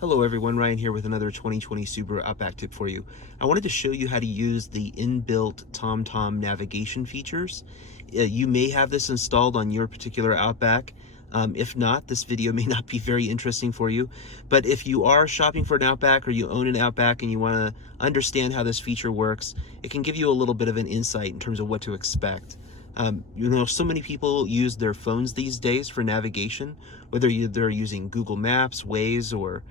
Hello everyone, Ryan here with another 2020 Subaru Outback tip for you. I wanted to show you how to use the inbuilt TomTom navigation features. You may have this installed on your particular Outback. If not, this video may not be very interesting for you. But if you are shopping for an Outback or you own an Outback and you want to understand how this feature works, it can give you a little bit of an insight in terms of what to expect. So many people use their phones these days for navigation, whether they're using Google Maps, Waze, or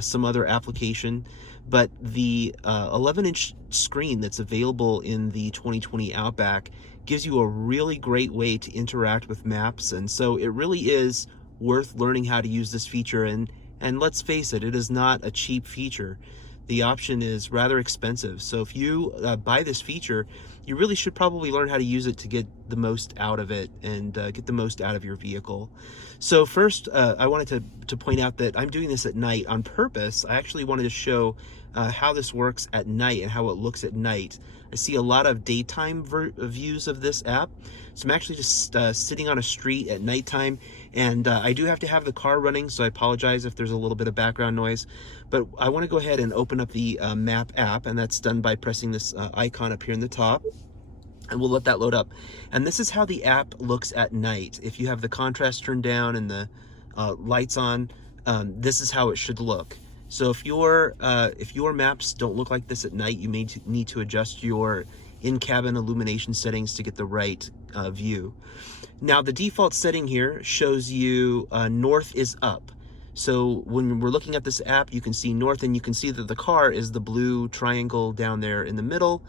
some other application. But the 11-inch screen that's available in the 2020 Outback gives you a really great way to interact with maps, and so it really is worth learning how to use this feature. And let's face it, it is not a cheap feature. The option is rather expensive. So if you buy this feature, you really should probably learn how to use it to get the most out of it and get the most out of your vehicle. So first, I wanted to point out that I'm doing this at night on purpose. I actually wanted to show how this works at night and how it looks at night. I see a lot of daytime views of this app. So I'm actually just sitting on a street at nighttime, and I do have to have the car running, so I apologize if there's a little bit of background noise. But I want to go ahead and open up the map app, and that's done by pressing this icon up here in the top. And we'll let that load up. And this is how the app looks at night. If you have the contrast turned down and the lights on, this is how it should look. So if your maps don't look like this at night, you may need to adjust your in-cabin illumination settings to get the right view. Now the default setting here shows you north is up. So when we're looking at this app, you can see north, and you can see that the car is the blue triangle down there in the middle,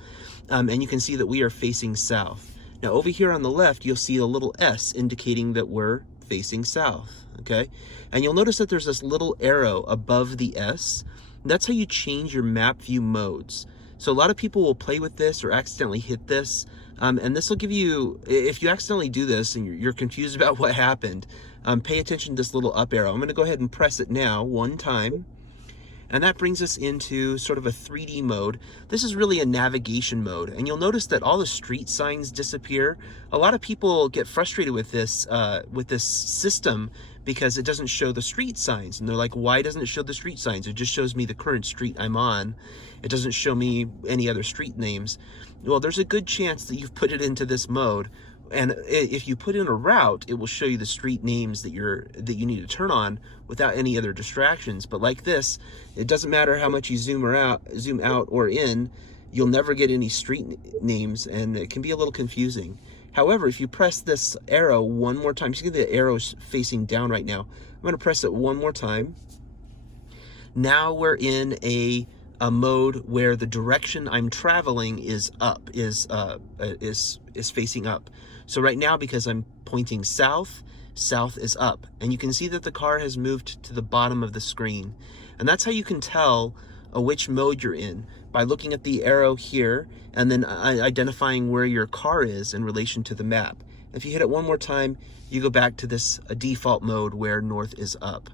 and you can see that we are facing south. Now over here on the left, you'll see a little S indicating that we're facing south, okay? And you'll notice that there's this little arrow above the S. That's how you change your map view modes. So a lot of people will play with this or accidentally hit this, and this will give you, if you accidentally do this and you're confused about what happened, pay attention to this little up arrow. I'm going to go ahead and press it now one time, and that brings us into sort of a 3D mode. This is really a navigation mode, and you'll notice that all the street signs disappear. A lot of people get frustrated with this system because it doesn't show the street signs, and they're like, why doesn't it show the street signs? It just shows me the current street I'm on. It doesn't show me any other street names. Well, there's a good chance that you've put it into this mode, and if you put in a route, it will show you the street names that you need to turn on without any other distractions. But like this, it doesn't matter how much you zoom out or in, you'll never get any street names, and it can be a little confusing. However, if you press this arrow one more time, you see the arrow's facing down right now. I'm going to press it one more time. Now we're in a mode where the direction I'm traveling is up, is facing up. So right now, because I'm pointing south, south is up, and you can see that the car has moved to the bottom of the screen. And that's how you can tell which mode you're in, by looking at the arrow here and then identifying where your car is in relation to the map. If you hit it one more time, you go back to this default mode where north is up.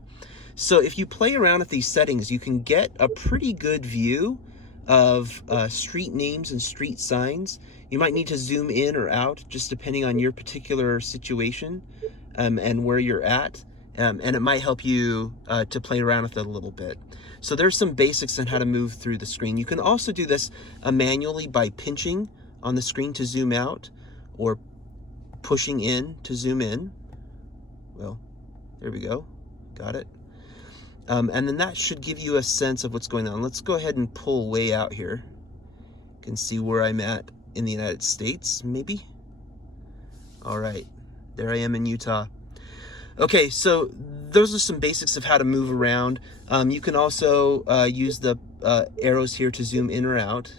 So if you play around with these settings, you can get a pretty good view of street names and street signs. You might need to zoom in or out just depending on your particular situation and where you're at. And it might help you to play around with it a little bit. So there's some basics on how to move through the screen. You can also do this manually by pinching on the screen to zoom out, or pushing in to zoom in. Well, there we go. Got it. And then that should give you a sense of what's going on. Let's go ahead and pull way out here. You can see where I'm at in the United States, maybe. All right, there I am in Utah. Okay, so those are some basics of how to move around. You can also use the arrows here to zoom in or out.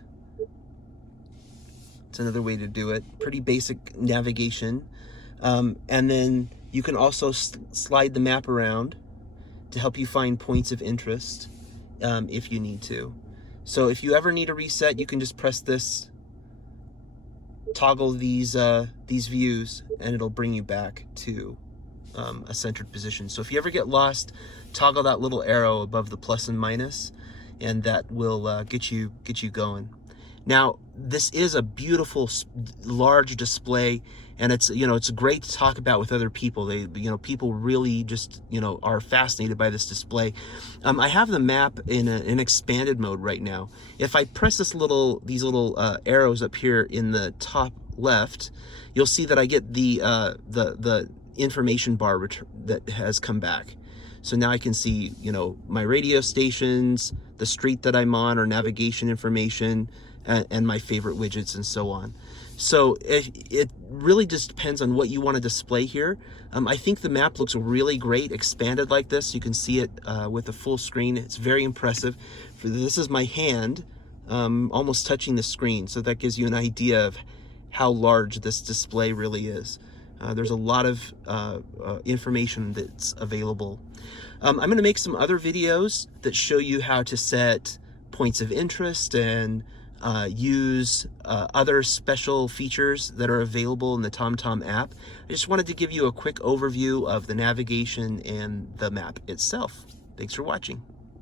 It's another way to do it. Pretty basic navigation. And then you can also slide the map around to help you find points of interest if you need to. So if you ever need a reset, you can just press this, toggle these views, and it'll bring you back to a centered position. So if you ever get lost, toggle that little arrow above the plus and minus, and that will get you going. Now, this is a beautiful, large display, and it's, it's great to talk about with other people. People really just, are fascinated by this display. I have the map in an expanded mode right now. If I press these little arrows up here in the top left, you'll see that I get the information bar that has come back. So now I can see, my radio stations, the street that I'm on, or navigation information, and my favorite widgets and so on. So it really just depends on what you want to display here. I think the map looks really great expanded like this. You can see it with the full screen. It's very impressive. This is my hand almost touching the screen, so that gives you an idea of how large this display really is. There's a lot of information that's available. I'm going to make some other videos that show you how to set points of interest and use other special features that are available in the TomTom app. I just wanted to give you a quick overview of the navigation and the map itself. Thanks for watching.